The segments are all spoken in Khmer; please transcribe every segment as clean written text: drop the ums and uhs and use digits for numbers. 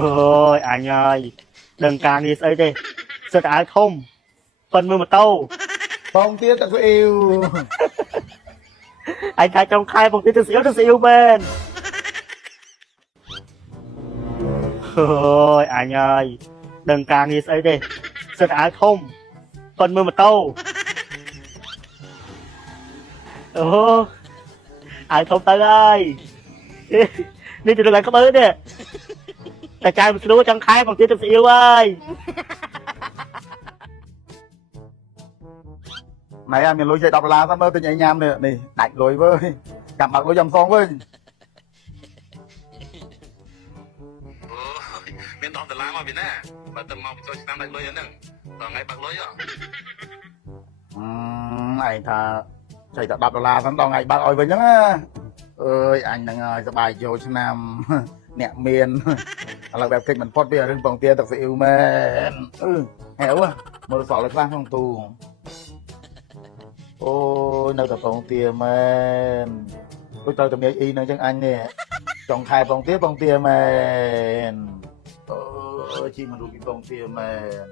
Ôi anh ơi, đừng càng đi ấy đi. Sượt áo không, phần mưa một tâu. Phong tiết ta có yêu. Anh thấy trong khai phòng tí tôi xíu bên. Ôi anh ơi, đừng càng đi ấy đi. Sượt áo không, phần mưa một tâu. Ồ, anh không tới ơi. Đi từ lại có tới nè. Tại trai một xíu trong khai phòng tí tôi xíu ơi. Này em mình lôi chạy đọc là sao mơ tôi nhảy nham nè, này đánh lôi với, cảm bạc lôi dòng con với. Miền Đông từ lá mà Việt Nam, mà từ mong cho chúng ta đánh lôi nữa, còn ngay bạc lôi á. Này thà chạy đọc là sao tao ngày bạc ơi với nhá. Ơi anh đang ơiสบายโยชนำเนี่ยเมียนอะไรแบบเก่งมันพอดเบียร์เรื่องตองเตี้ยตักสิวแมนแหวอ่ะมือสองเลยคลั่งของตูโอ้ยនៅតែបងទាមែនដូចទៅតែមានអ៊ីនៅចឹងអញនេះចង់ខែបងទាមែនអូជីមិនรู้ពីបងទាមែន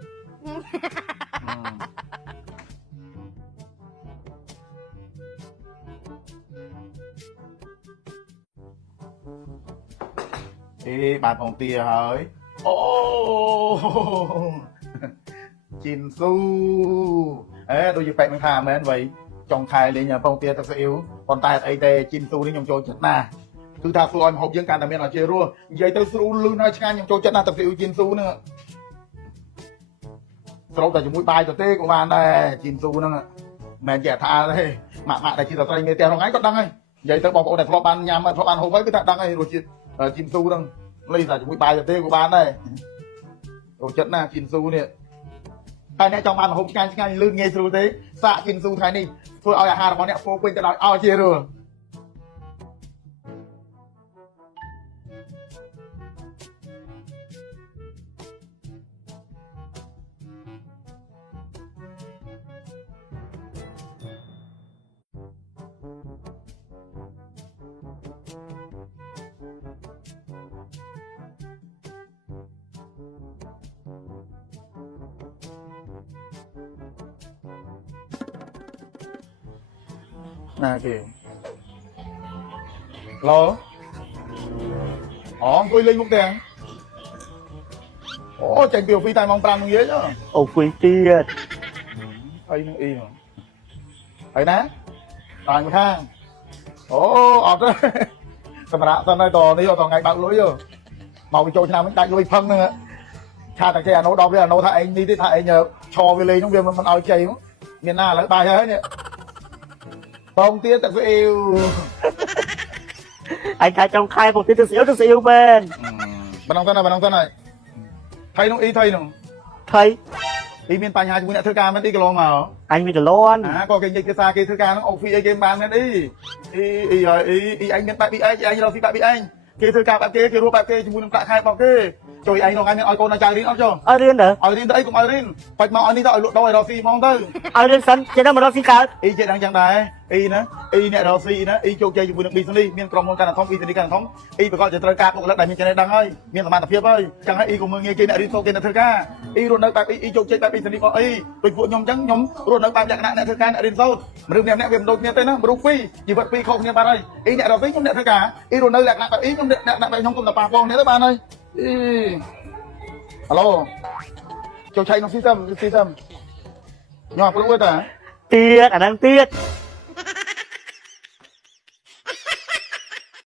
បានបងទាហើយអូជីនស៊ូដូចជាបែកនឹងថាមែនវៃចុងខែលេងបងទាទឹកស្អ៊ីវប៉ុន្តែអីទេជីនស៊ូនេះខ្ញុំចូលចិត្តណាស់គឺថាស្រួលឲ្យម្ហូបយើងកាន់តែមានអាជីរស់និយាយទៅស្រួលលឺណាស់ឆ្ងាញ់ខ្ញុំចូលចិត្តណាស់ទឹកស្អ៊ីវជីនស៊ូហ្នឹងស្រូបតែជាមួយបាយទៅទេក៏បានដែរជីនស៊ូហ្នឹងមិនចេះថាទេម៉ាក់ដែលជាស្ត្រីមេផ្ទះហ្នឹងឯងក៏ដឹងហើយនិយាយទៅបងប្អូនដែលធ្លាប់បានញ៉ាំធ្លាប់បានហូបហើយគឺថាដឹងហើយរសជាតិជីនស៊ូហ្នឹងលេងតែជាមួយបាយទៅទេក៏បានដែរចូលចិត្តណាស់ជីនស៊ូនេះតែអ្នកចង់បានម្ហូបឆ្ងាញ់លឿនងាយស្រួលទេសាកជីនស៊ូថ្ងៃនេះធ្វើឲ្យអាហាររបស់អ្នកពោពេញទៅដោយអជារសណាគេឡូអង្គុយលេងមុខទាំងអូចេញពីអូហ្វីសតែម៉ោង 5 ល្ងាច Ồ quý tiết. អីនឹងអីហើយណាដល់មកខាងអូអត់ទេសម្រាប់សិនហើយតនេះអត់ថ្ងៃបើកលុយមកចូលឆ្នាំនេះដាច់លុយផឹងហ្នឹងឆាតែគេអាណូដល់វាអាណូថាឯងនេះទេថាឯងឈរវាលេងហ្នឹងវាមិនឲ្យជ័យមានណាឥឡូវបាយហើយនេះបងទាទឹកស្អ៊ីវ Anh thấy trong khai phòng tí tôi xíu bên. បណ្ដងសិនហើយថៃនោះអ៊ីថៃនោះ Thấy អ៊ីមានបញ្ហាជាមួយអ្នកធ្វើការមែនអ៊ីកន្លងមក anh bị lon. ក៏គេនិយាយភាសាគេធ្វើការហ្នឹងអូហ្វីអីគេបានមែនអ៊ីអ៊ីឯងមានបែបពីឯងឯងរកស៊ីបែបពីឯងគេធ្វើការបែបគេរស់បែបគេជាមួយនឹងប្រាក់ខែរបស់គេជួយឯងនោះឯងមានឲ្យកូនចៅរៀនអត់ចុះ Ơi riêng nữa. ឲ្យរៀនទៅអីកុំឲ្យរៀនបាច់មកឲ្យនេះទៅឲ្យលក់ដូរឲ្យរកស៊ីហ្មងទៅ Ơi riêng sân, chỉ đó mà nó phi cao. អ៊ីចេះដឹងចឹងដែរអ៊ីណាអ៊ីអ្នករកស៊ីណាអ៊ីជោគជ័យជាមួយនឹង business មានក្រុមហ៊ុនកាន់តែធំ business កាន់តែធំអ៊ីប្រកបជាត្រូវការបុគ្គលិកដែលមានចំណេះដឹងហើយមានសមត្ថភាពហើយចឹងហើយអ៊ីក៏មើលងាយគេអ្នករៀនសូត្រគេអ្នកធ្វើការអ៊ីរស់នៅបែបអ៊ីជោគជ័យបែប business របស់អ៊ីដូចពួកខ្ញុំចឹងខ្ញុំរស់នៅបែបលក្ខណៈអ្នកធ្វើការអ្នករៀនសូត្រមនុស្សម្នាក់វាមិនដូចគ្នាទេណាមនុស្សពីរជីវិតពីរខុសគ្នាបាត់ហើយអ៊ីអ្នករកស៊ីខ្ញុំអ្នកធ្វើការអ៊ីរស់នៅលក្ខណៈបែបអ៊ីខ្ញុំអ្នកបែបខ្ញុំគុំតែប៉ះផងគ្នាទៅបានហើយអ៊ីហៅឡូចូលឆៃនោះស៊ីតាមខ្ញុំអត់ព្រោះទេ Tiết, anh đang tiết.